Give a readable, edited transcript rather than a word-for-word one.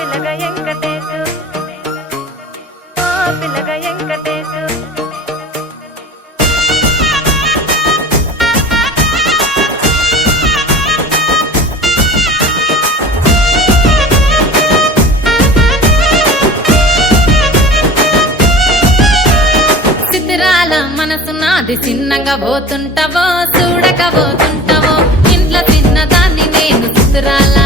పిల్లగా వెంకటేశు ఓ పిల్లగా వెంకటేశు చిత్రాల మనసు నాది చిన్నగా పోతుంటావో చూడక పోతుంటావో ఇంట్లో చిన్నదాన్ని నేను చిత్రాల